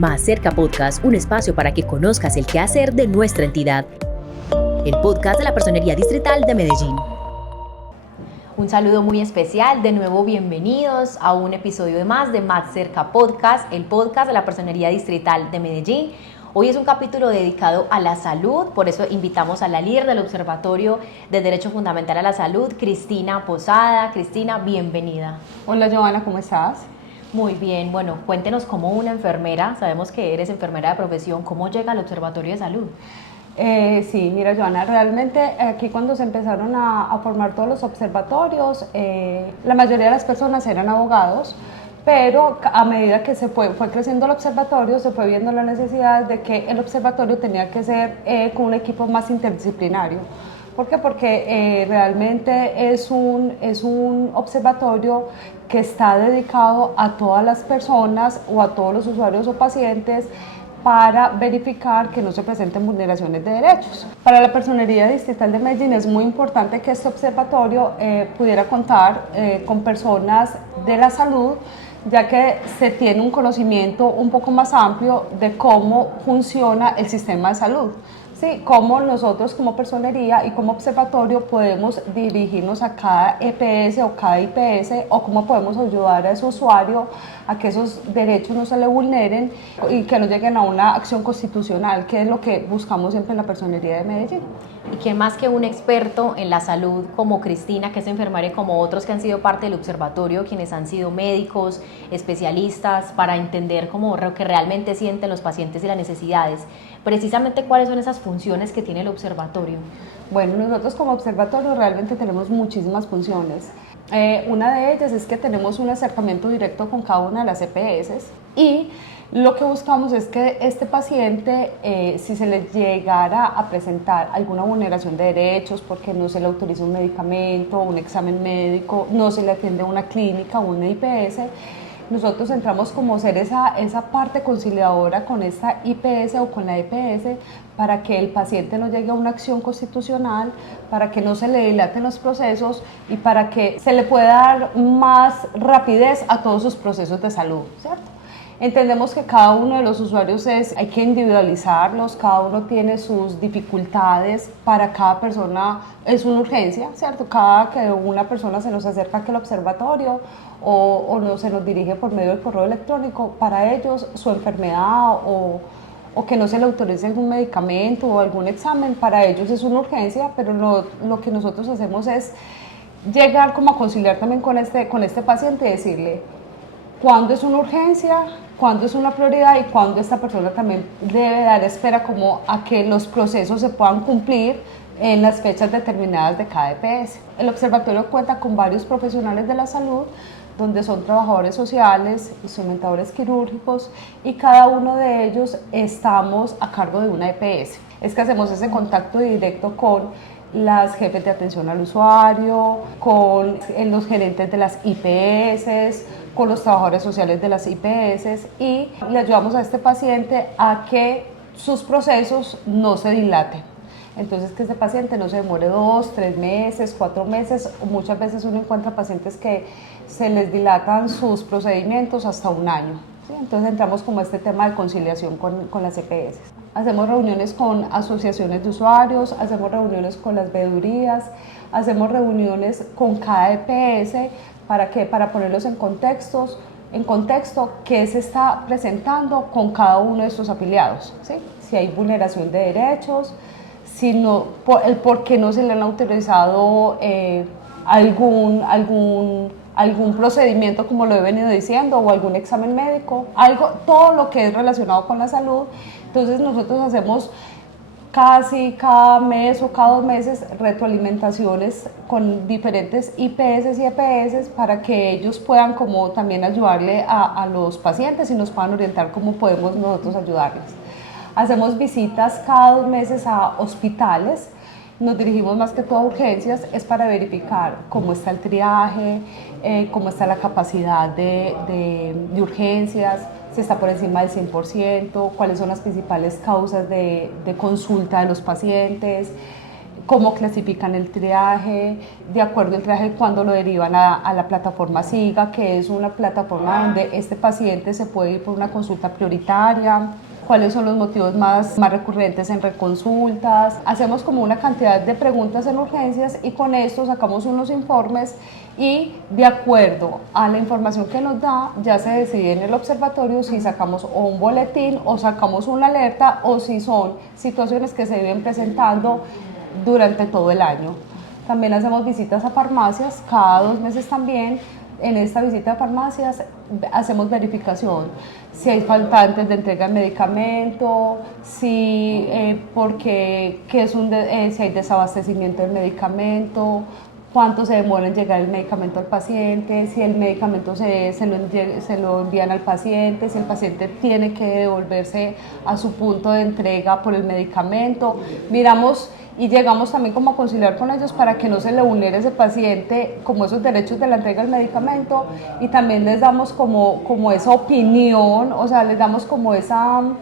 Más Cerca Podcast, un espacio para que conozcas el quehacer de nuestra entidad. El podcast de la Personería Distrital de Medellín. Un saludo muy especial, de nuevo bienvenidos a un episodio de más de Más Cerca Podcast, el podcast de la Personería Distrital de Medellín. Hoy es un capítulo dedicado a la salud, por eso invitamos a la líder del Observatorio de Derecho Fundamental a la Salud, Cristina Posada. Cristina, bienvenida. Hola Joana, ¿cómo estás? Muy bien, bueno, cuéntenos cómo una enfermera, sabemos que eres enfermera de profesión, ¿cómo llega al Observatorio de Salud? Sí, mira Joana, realmente aquí cuando se empezaron a formar todos los observatorios, la mayoría de las personas eran abogados, pero a medida que fue creciendo el observatorio, se fue viendo la necesidad de que el observatorio tenía que ser con un equipo más interdisciplinario. ¿Por qué? Porque realmente es un observatorio que está dedicado a todas las personas o a todos los usuarios o pacientes para verificar que no se presenten vulneraciones de derechos. Para la Personería Distrital de Medellín es muy importante que este observatorio pudiera contar con personas de la salud, ya que se tiene un conocimiento un poco más amplio de cómo funciona el sistema de salud. Sí, cómo nosotros como personería y como observatorio podemos dirigirnos a cada EPS o cada IPS o cómo podemos ayudar a ese usuario a que esos derechos no se le vulneren y que no lleguen a una acción constitucional, que es lo que buscamos siempre en la Personería de Medellín. ¿Y quién más que un experto en la salud como Cristina, que es enfermera, y como otros que han sido parte del observatorio, quienes han sido médicos, especialistas, para entender cómo que realmente sienten los pacientes y las necesidades? Precisamente, ¿cuáles son esas funciones que tiene el observatorio? Bueno, nosotros como observatorio realmente tenemos muchísimas funciones. Una de ellas es que tenemos un acercamiento directo con cada una de las EPS y lo que buscamos es que este paciente, si se le llegara a presentar alguna vulneración de derechos, porque no se le autoriza un medicamento, un examen médico, no se le atiende a una clínica o una IPS, nosotros entramos como ser esa parte conciliadora con esta IPS o con la EPS para que el paciente no llegue a una acción constitucional, para que no se le dilaten los procesos y para que se le pueda dar más rapidez a todos sus procesos de salud, ¿cierto? Entendemos que cada uno de los usuarios hay que individualizarlos, cada uno tiene sus dificultades, para cada persona es una urgencia, ¿cierto? Cada que una persona se nos acerca aquí al observatorio o no, se nos dirige por medio del correo electrónico, para ellos su enfermedad o que no se le autorice algún medicamento o algún examen, para ellos es una urgencia, pero lo que nosotros hacemos es llegar como a conciliar también con este paciente y decirle cuándo es una urgencia, cuándo es una prioridad y cuándo esta persona también debe dar espera como a que los procesos se puedan cumplir en las fechas determinadas de cada EPS. El observatorio cuenta con varios profesionales de la salud, donde son trabajadores sociales, instrumentadores quirúrgicos, y cada uno de ellos estamos a cargo de una EPS. Es que hacemos ese contacto directo con las jefes de atención al usuario, con los gerentes de las IPS, con los trabajadores sociales de las IPS, y le ayudamos a este paciente a que sus procesos no se dilaten. Entonces, que este paciente no se demore 2, 3 meses, 4 meses, o muchas veces uno encuentra pacientes que se les dilatan sus procedimientos hasta un año. ¿Sí? Entonces entramos como este tema de conciliación con las EPS. Hacemos reuniones con asociaciones de usuarios, hacemos reuniones con las veedurías, hacemos reuniones con cada EPS, ¿para qué? Para ponerlos en contexto, qué se está presentando con cada uno de estos afiliados, ¿sí? Si hay vulneración de derechos, si no, el por qué no se le han autorizado algún procedimiento, como lo he venido diciendo, o algún examen médico, todo lo que es relacionado con la salud. Entonces nosotros hacemos casi cada mes o cada 2 meses retroalimentaciones con diferentes IPS y EPS para que ellos puedan como también ayudarle a los pacientes y nos puedan orientar cómo podemos nosotros ayudarles. Hacemos visitas cada 2 meses a hospitales, nos dirigimos más que todo a urgencias, es para verificar cómo está el triaje, cómo está la capacidad de urgencias, si está por encima del 100%, cuáles son las principales causas de consulta de los pacientes, cómo clasifican el triaje, de acuerdo al triaje cuándo lo derivan a la plataforma SIGA, que es una plataforma donde este paciente se puede ir por una consulta prioritaria, cuáles son los motivos más recurrentes en reconsultas. Hacemos como una cantidad de preguntas en urgencias y con esto sacamos unos informes y de acuerdo a la información que nos da ya se decide en el observatorio si sacamos o un boletín o sacamos una alerta o si son situaciones que se viven presentando durante todo el año. También hacemos visitas a farmacias cada 2 meses también. En esta visita a farmacias hacemos verificación si hay faltantes de entrega de medicamento, si hay desabastecimiento del medicamento, cuánto se demora en llegar el medicamento al paciente, si el medicamento se lo envían al paciente, si el paciente tiene que devolverse a su punto de entrega por el medicamento. Miramos y llegamos también como a conciliar con ellos para que no se le vulnere a ese paciente como esos derechos de la entrega del medicamento y también les damos como esa opinión, o sea, les damos como esas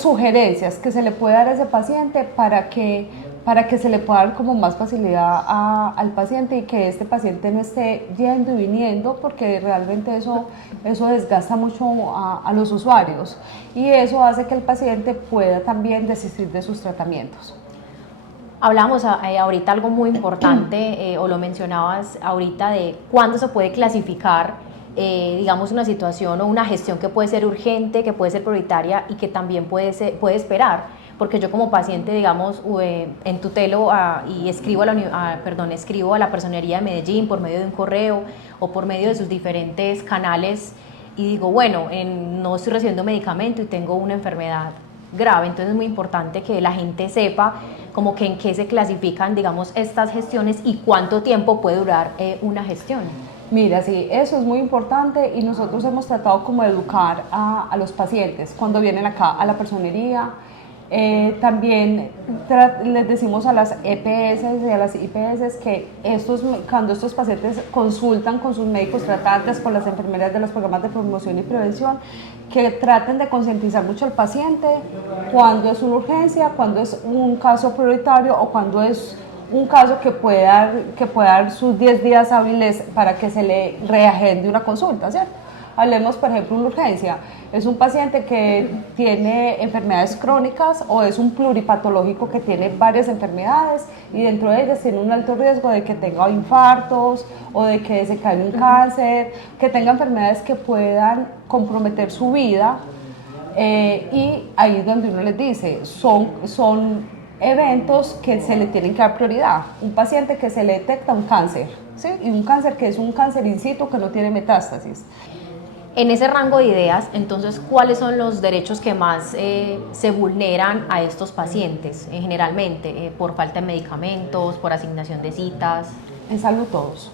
sugerencias que se le puede dar a ese paciente para que se le pueda dar como más facilidad al paciente y que este paciente no esté yendo y viniendo porque realmente eso desgasta mucho a los usuarios y eso hace que el paciente pueda también desistir de sus tratamientos. Hablamos ahorita algo muy importante, o lo mencionabas ahorita, de cuándo se puede clasificar, digamos, una situación o una gestión que puede ser urgente, que puede ser prioritaria y que también puede esperar. Porque yo como paciente, digamos, entutelo y escribo a la Personería de Medellín por medio de un correo o por medio de sus diferentes canales y digo, bueno, no estoy recibiendo medicamento y tengo una enfermedad grave, entonces es muy importante que la gente sepa como que en qué se clasifican, digamos, estas gestiones y cuánto tiempo puede durar una gestión. Mira, sí, eso es muy importante y nosotros hemos tratado como de educar a los pacientes cuando vienen acá a la personería. También les decimos a las EPS y a las IPS que cuando estos pacientes consultan con sus médicos tratantes, con las enfermeras de los programas de promoción y prevención, que traten de concientizar mucho al paciente cuando es una urgencia, cuando es un caso prioritario o cuando es un caso que puede dar sus 10 días hábiles para que se le reagende una consulta, ¿cierto? Hablemos, por ejemplo, de una urgencia. Es un paciente que tiene enfermedades crónicas o es un pluripatológico que tiene varias enfermedades y dentro de ellas tiene un alto riesgo de que tenga infartos o de que se caiga un cáncer, que tenga enfermedades que puedan comprometer su vida. Y ahí es donde uno les dice, son eventos que se le tienen que dar prioridad. Un paciente que se le detecta un cáncer, ¿sí? Y un cáncer que es un cáncer in situ que no tiene metástasis. En ese rango de ideas, entonces, ¿cuáles son los derechos que más se vulneran a estos pacientes generalmente? ¿Por falta de medicamentos, por asignación de citas? En salud todos.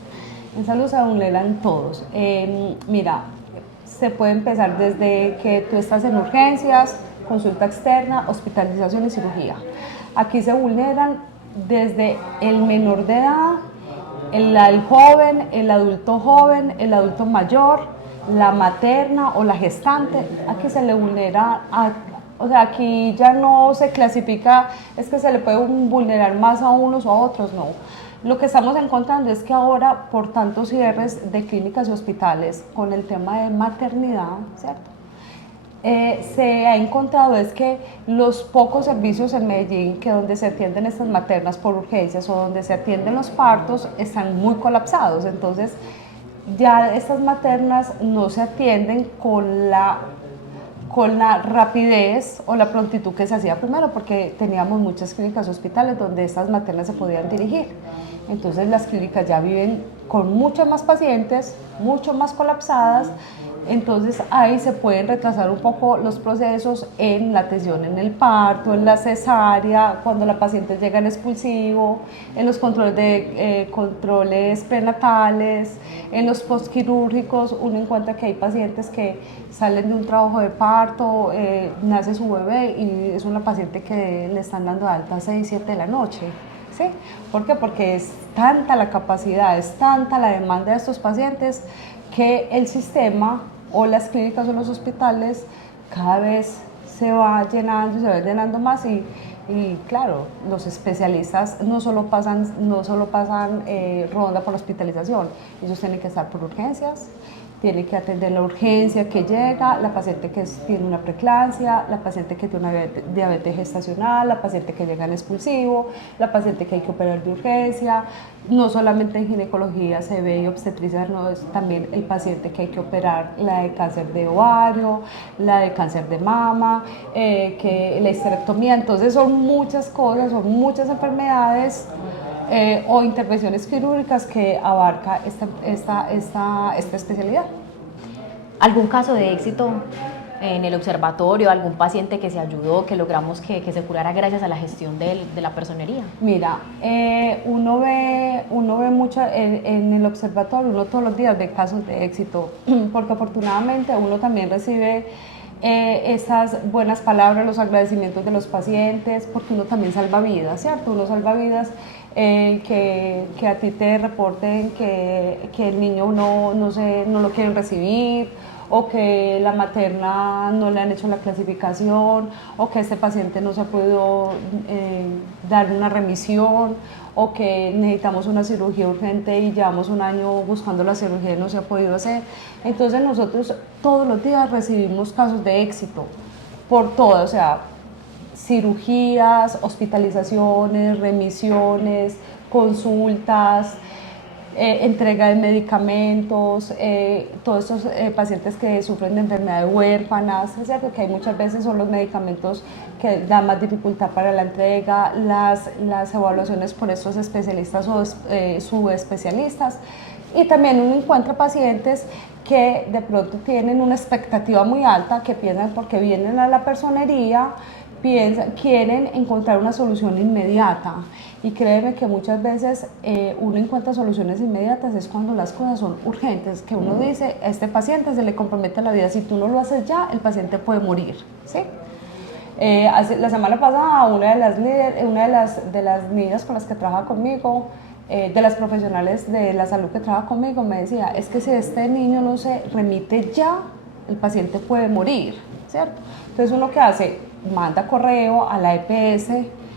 En salud se vulneran todos. Mira, se puede empezar desde que tú estás en urgencias, consulta externa, hospitalización y cirugía. Aquí se vulneran desde el menor de edad, el joven, el adulto joven, el adulto mayor, la materna o la gestante. Aquí se le vulnera, o sea, aquí ya no se clasifica, es que se le puede vulnerar más a unos o a otros, no. Lo que estamos encontrando es que ahora, por tantos cierres de clínicas y hospitales con el tema de maternidad, ¿cierto? Se ha encontrado es que los pocos servicios en Medellín que donde se atienden estas maternas por urgencias o donde se atienden los partos están muy colapsados, entonces ya estas maternas no se atienden con la rapidez o la prontitud que se hacía primero porque teníamos muchas clínicas y hospitales donde estas maternas se podían dirigir. Entonces las clínicas ya viven con muchos más pacientes, mucho más colapsadas, entonces ahí se pueden retrasar un poco los procesos en la atención en el parto, en la cesárea, cuando la paciente llega en expulsivo, en los controles prenatales, en los postquirúrgicos. Uno encuentra que hay pacientes que salen de un trabajo de parto, nace su bebé y es una paciente que le están dando alta a 6, 7 de la noche. ¿Sí? ¿Por qué? Porque es tanta la capacidad, es tanta la demanda de estos pacientes que el sistema o las clínicas o los hospitales cada vez se va llenando y se va llenando más y claro, los especialistas no solo pasan ronda por hospitalización, ellos tienen que estar por urgencias, tiene que atender la urgencia que llega, la paciente que tiene una preeclampsia, la paciente que tiene una diabetes gestacional, la paciente que llega en expulsivo, la paciente que hay que operar de urgencia. No solamente en ginecología se ve y obstetricia, no, es también el paciente que hay que operar, la de cáncer de ovario, la de cáncer de mama, que la histerectomía. Entonces son muchas cosas, son muchas enfermedades o intervenciones quirúrgicas que abarca esta especialidad. ¿Algún caso de éxito en el observatorio, algún paciente que se ayudó, que logramos que se curara gracias a la gestión de la personería? Mira, uno ve mucho en el observatorio, uno todos los días ve casos de éxito, porque afortunadamente uno también recibe esas buenas palabras, los agradecimientos de los pacientes, porque uno también salva vidas, ¿cierto? Uno salva vidas, que a ti te reporten que el niño no lo quieren recibir, o que la materna no le han hecho la clasificación, o que este paciente no se ha podido dar una remisión, o que necesitamos una cirugía urgente y llevamos un año buscando la cirugía y no se ha podido hacer. Entonces nosotros todos los días recibimos casos de éxito por todo, o sea, cirugías, hospitalizaciones, remisiones, consultas, entrega de medicamentos, todos estos pacientes que sufren de enfermedades huérfanas, es cierto que hay muchas veces son los medicamentos que dan más dificultad para la entrega, las evaluaciones por estos especialistas o subespecialistas, y también uno encuentra pacientes que de pronto tienen una expectativa muy alta, que piensan porque vienen a la personería, quieren encontrar una solución inmediata, y créeme que muchas veces uno encuentra soluciones inmediatas es cuando las cosas son urgentes, que uno dice, a este paciente se le compromete la vida, si tú no lo haces ya, el paciente puede morir, ¿sí? La semana pasada una de las niñas con las que trabaja conmigo, de las profesionales de la salud que trabaja conmigo, me decía, es que si este niño no se remite ya, el paciente puede morir, ¿cierto? Entonces uno que hace, manda correo a la EPS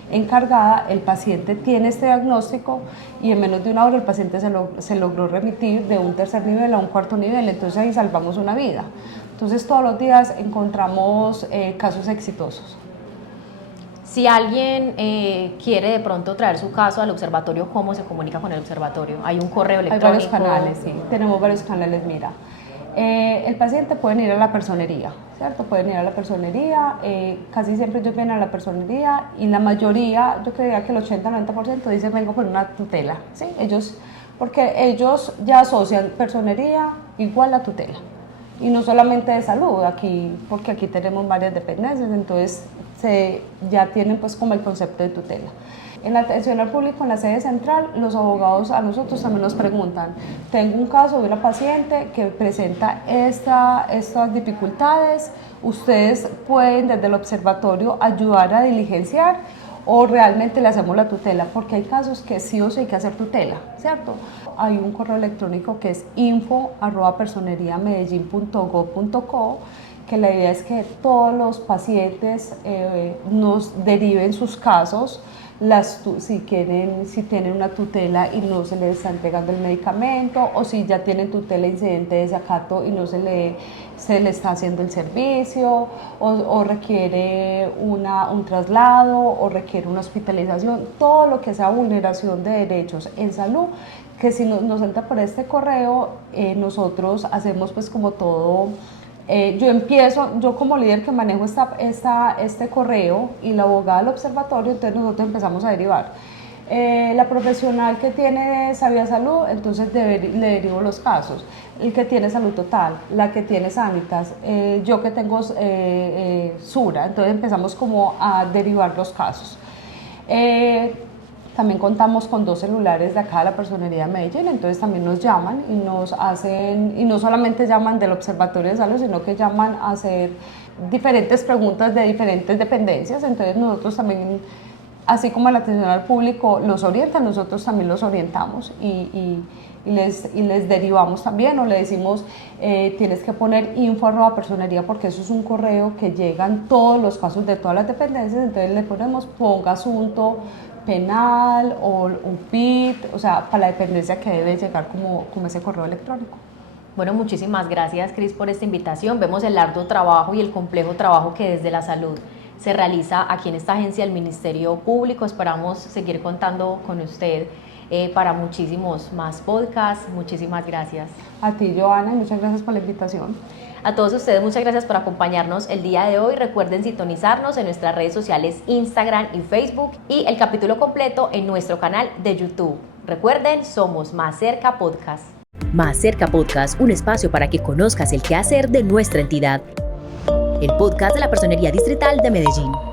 encargada, el paciente tiene este diagnóstico y en menos de una hora el paciente se logró remitir de un tercer nivel a un cuarto nivel, entonces ahí salvamos una vida. Entonces todos los días encontramos casos exitosos. Si alguien quiere de pronto traer su caso al observatorio, ¿cómo se comunica con el observatorio? ¿Hay un correo electrónico? Hay varios canales, sí, tenemos varios canales, mira. El paciente puede ir a la personería, ¿cierto? Pueden ir a la personería, casi siempre ellos vienen a la personería y la mayoría, yo creía que el 80-90% dicen vengo por una tutela, ¿sí? Porque ellos ya asocian personería igual a tutela. Y no solamente de salud, porque aquí tenemos varias dependencias, entonces ya tienen pues como el concepto de tutela. En la atención al público en la sede central, los abogados a nosotros también nos preguntan, tengo un caso de una paciente que presenta estas dificultades, ustedes pueden desde el observatorio ayudar a diligenciar o realmente le hacemos la tutela, porque hay casos que sí o sí hay que hacer tutela, ¿cierto? Hay un correo electrónico que es info@personeriamedellin.gov.co, que la idea es que todos los pacientes nos deriven sus casos, si tienen una tutela y no se les está entregando el medicamento, o si ya tienen tutela incidente de desacato y no se le está haciendo el servicio, o requiere un traslado, o requiere una hospitalización, todo lo que sea vulneración de derechos en salud, que si nos entra por este correo, nosotros hacemos pues como todo. Yo como líder que manejo este correo y la abogada del observatorio, entonces nosotros empezamos a derivar. La profesional que tiene Sabia Salud, entonces le derivo los casos. El que tiene Salud Total, la que tiene Sanitas, yo que tengo Sura, entonces empezamos como a derivar los casos. También contamos con 2 celulares de acá de la Personería de Medellín, entonces también nos llaman y nos hacen, y no solamente llaman del Observatorio de Salud, sino que llaman a hacer diferentes preguntas de diferentes dependencias, entonces nosotros también, así como la atención al público los orienta, nosotros también los orientamos y y les derivamos también, o le decimos tienes que poner info@personería, porque eso es un correo que llegan todos los casos de todas las dependencias. Entonces le ponemos ponga asunto penal o un PIT, o sea, para la dependencia que debe llegar como ese correo electrónico. Bueno, muchísimas gracias, Cris, por esta invitación. Vemos el arduo trabajo y el complejo trabajo que desde la salud se realiza aquí en esta agencia del Ministerio Público. Esperamos seguir contando con usted para muchísimos más podcasts. Muchísimas gracias. A ti, Joana, y muchas gracias por la invitación. A todos ustedes, muchas gracias por acompañarnos el día de hoy. Recuerden sintonizarnos en nuestras redes sociales Instagram y Facebook, y el capítulo completo en nuestro canal de YouTube. Recuerden, somos Más Cerca Podcast. Más Cerca Podcast, un espacio para que conozcas el quehacer de nuestra entidad. El podcast de la Personería Distrital de Medellín.